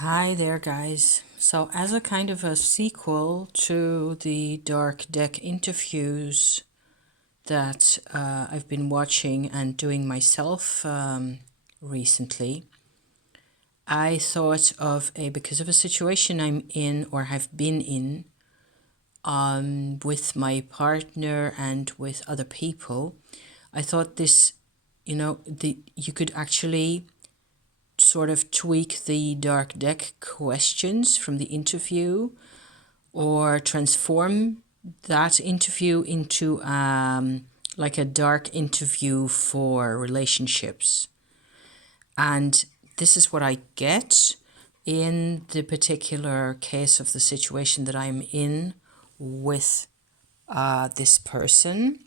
Hi there, guys. So, as a kind of a sequel to the Dark Deck interviews that I've been watching and doing myself recently, I thought of because of a situation I'm in or have been in with my partner and with other people. I thought this, you could actually sort of tweak the Dark Deck questions from the interview or transform that interview into like a dark interview for relationships. And this is what I get in the particular case of the situation that I'm in with this person,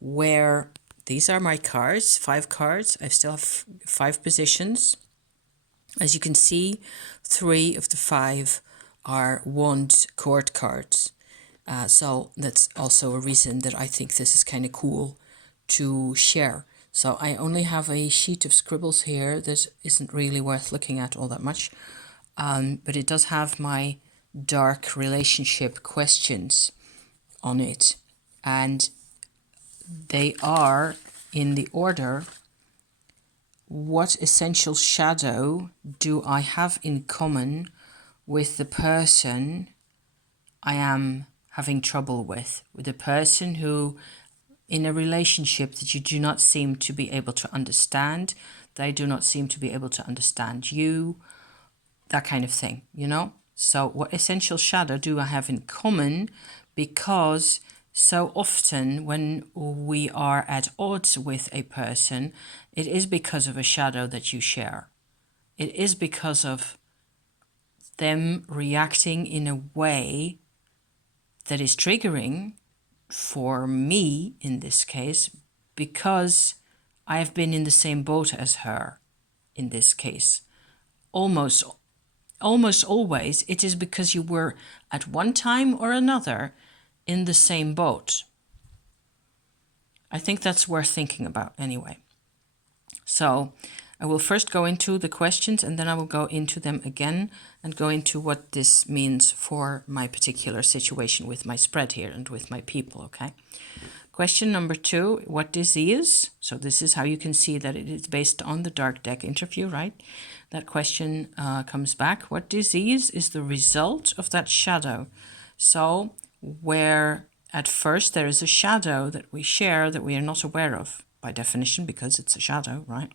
where these are my cards, 5 cards. I still have 5 positions. As you can see, 3 of the 5 are wand court cards. So that's also a reason that I think this is kind of cool to share. So I only have a sheet of scribbles here that isn't really worth looking at all that much. But it does have my dark relationship questions on it. And they are in the order: what essential shadow do I have in common with the person I am having trouble with the person who, in a relationship that you do not seem to be able to understand, they do not seem to be able to understand you, that kind of thing, So what essential shadow do I have in common? Because so often when we are at odds with a person, it is because of a shadow that you share. It is because of them reacting in a way that is triggering for me in this case, because I have been in the same boat as her in this case. Almost always it is because you were at one time or another in the same boat. I think that's worth thinking about anyway. So I will first go into the questions and then I will go into them again and go into what this means for my particular situation with my spread here and with my people, okay? Question number 2, what disease? So this is how you can see that it is based on the Dark Deck interview, right? That question comes back. What disease is the result of that shadow? So where at first there is a shadow that we share that we are not aware of, by definition, because it's a shadow, right?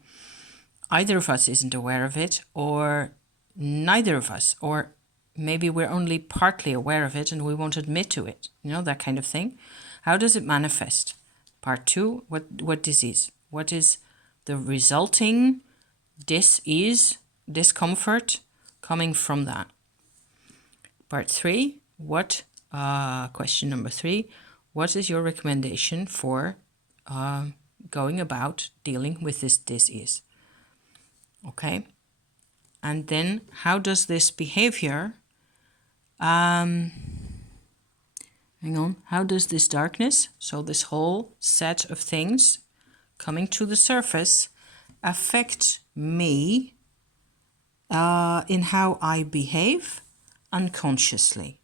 Either of us isn't aware of it, or neither of us, or maybe we're only partly aware of it and we won't admit to it, that kind of thing. How does it manifest? Part 2, what disease? What is the resulting discomfort coming from that? Part 3, question number 3, what is your recommendation for going about dealing with this disease? Okay. And then how does this behavior, how does this darkness, so this whole set of things coming to the surface, affect me in how I behave unconsciously?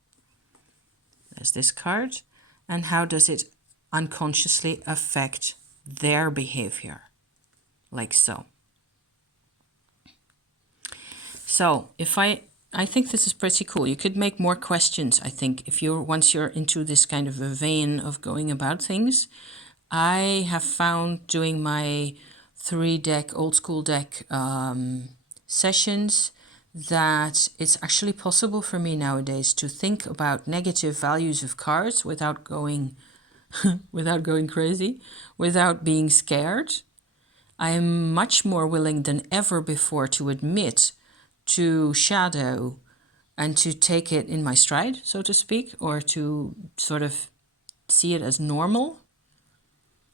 There's this card. And how does it unconsciously affect their behavior? Like so. So if I think this is pretty cool. You could make more questions, I think, once you're into this kind of a vein of going about things. I have found doing my 3-deck, old school deck sessions that it's actually possible for me nowadays to think about negative values of cards without going crazy, without being scared. I am much more willing than ever before to admit to shadow and to take it in my stride, so to speak, or to sort of see it as normal.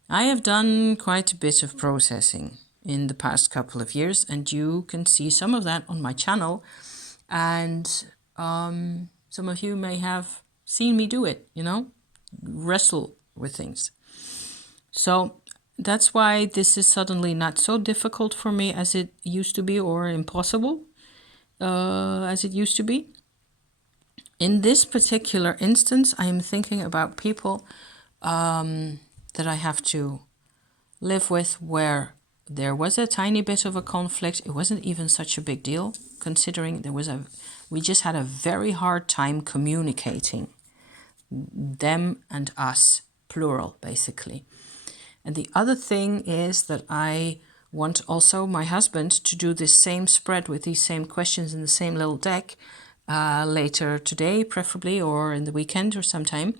I have done quite a bit of processing in the past couple of years, and you can see some of that on my channel. And some of you may have seen me do it, wrestle with things. So that's why this is suddenly not so difficult for me as it used to be, or impossible. as it used to be. In this particular instance, I am thinking about people that I have to live with where there was a tiny bit of a conflict. It wasn't even such a big deal, considering we just had a very hard time communicating, them and us, plural, basically. And the other thing is that I want also my husband to do this same spread with these same questions in the same little deck later today, preferably, or in the weekend or sometime,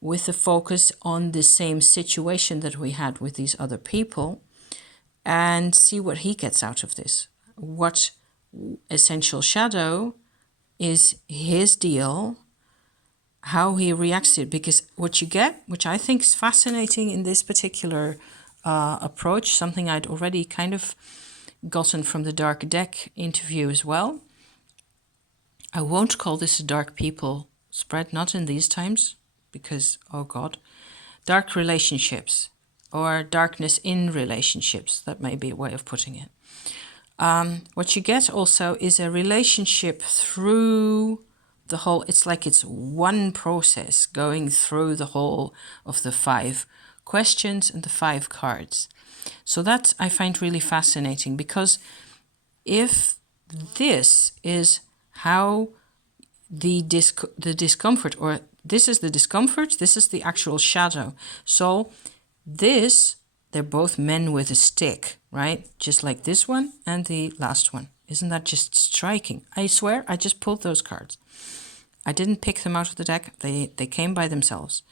with the focus on the same situation that we had with these other people, and see what he gets out of this. What essential shadow is his deal, how he reacts to it, because what you get, which I think is fascinating in this particular approach, something I'd already kind of gotten from the Dark Deck interview as well. I won't call this a dark people spread, not in these times, because, oh God, dark relationships or darkness in relationships, that may be a way of putting it. What you get also is a relationship through the whole, it's like it's one process going through the whole of the 5 questions and the 5 cards. So that I find really fascinating, because if this is how the discomfort, or this is the discomfort, this is the actual shadow. So this, they're both men with a stick, right? Just like this one and the last one. Isn't that just striking? I swear, I just pulled those cards. I didn't pick them out of the deck. They came by themselves.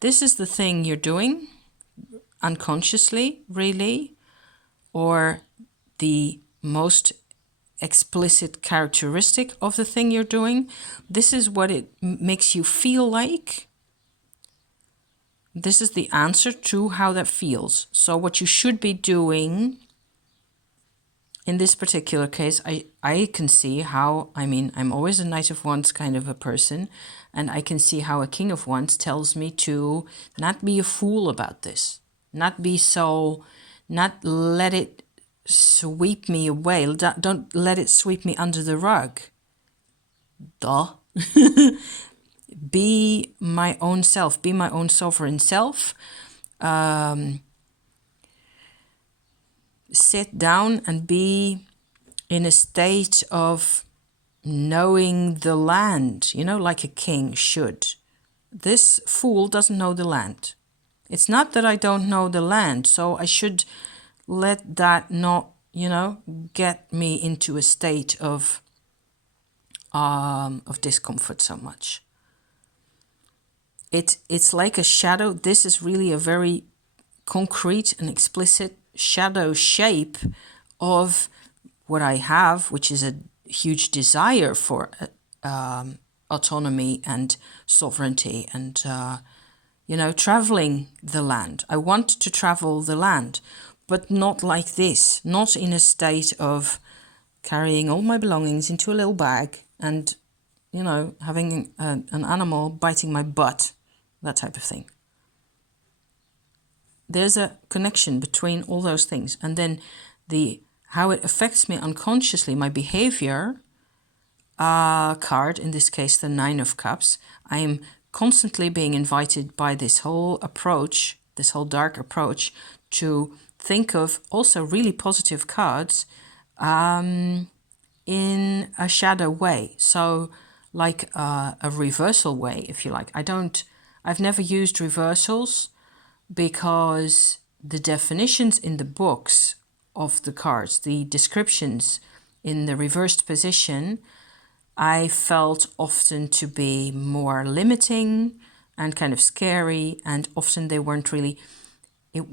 This is the thing you're doing unconsciously, really, or the most explicit characteristic of the thing you're doing. This is what it makes you feel like. This is the answer to how that feels. So what you should be doing in this particular case, I can see how, I mean, I'm always a Knight of Wands kind of a person, and I can see how a King of Wands tells me to not be a fool about this, not let it sweep me away. Don't let it sweep me under the rug. Duh. Be my own self. Be my own sovereign self. Sit down and be in a state of knowing the land, like a king should. This fool doesn't know the land. It's not that I don't know the land, so I should let that not, get me into a state of discomfort so much. It's like a shadow. This is really a very concrete and explicit shadow shape of what I have, which is a huge desire for autonomy and sovereignty and, traveling the land. I want to travel the land, but not like this, not in a state of carrying all my belongings into a little bag and, having an animal biting my butt, that type of thing. There's a connection between all those things. And then how it affects me unconsciously, my behavior card, in this case, the 9 of Cups. I am constantly being invited by this whole approach, this whole dark approach, to think of also really positive cards in a shadow way. So like a reversal way, if you like. I've never used reversals, because the definitions in the books of the cards, the descriptions in the reversed position, I felt often to be more limiting and kind of scary, and often they weren't really, it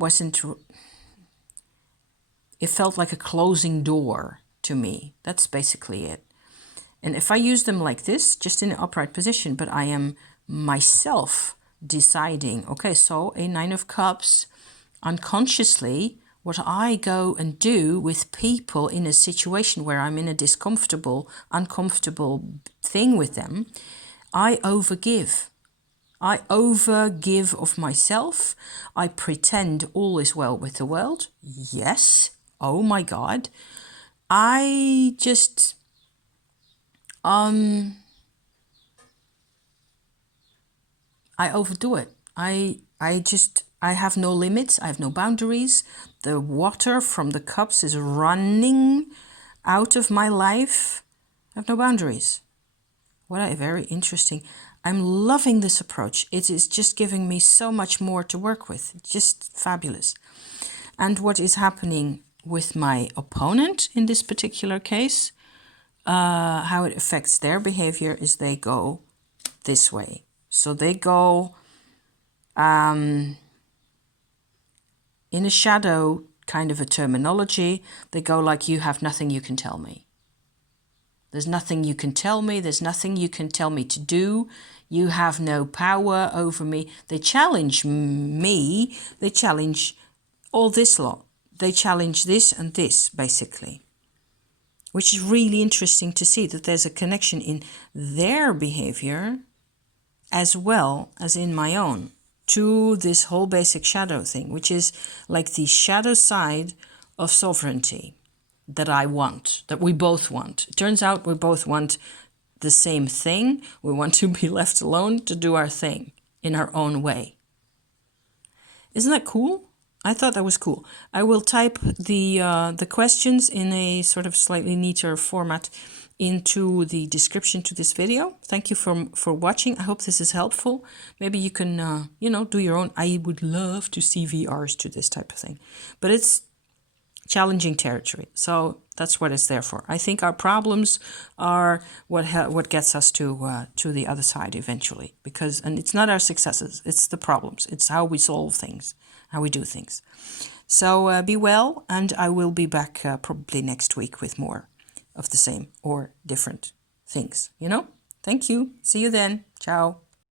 felt like a closing door to me. That's basically it. And if I use them like this, just in an upright position, but I am myself deciding, okay, so a 9 of Cups, unconsciously, what I go and do with people in a situation where I'm in a uncomfortable thing with them, I overgive. I overgive of myself. I pretend all is well with the world. Yes. Oh my God. I just I overdo it. I have no limits. I have no boundaries. The water from the cups is running out of my life. I have no boundaries. What a very interesting. I'm loving this approach. It is just giving me so much more to work with. Just fabulous. And what is happening with my opponent in this particular case, how it affects their behavior is they go this way. So they go in a shadow kind of a terminology. They go like, you have nothing you can tell me. There's nothing you can tell me. There's nothing you can tell me to do. You have no power over me. They challenge me. They challenge all this lot. They challenge this and this, basically. Which is really interesting to see that there's a connection in their behavior as well as in my own to this whole basic shadow thing, which is like the shadow side of sovereignty that I want, that we both want. It turns out we both want the same thing. We want to be left alone to do our thing in our own way. Isn't that cool? I thought that was cool. I will type the questions in a sort of slightly neater format into the description to this video. Thank you for watching. I hope this is helpful. Maybe you can, do your own. I would love to see VRs to this type of thing. But it's challenging territory. So that's what it's there for. I think our problems are what gets us to the other side eventually. And it's not our successes, it's the problems. It's how we solve things, how we do things. So be well, and I will be back probably next week with more of the same or different things, Thank you. See you then. Ciao.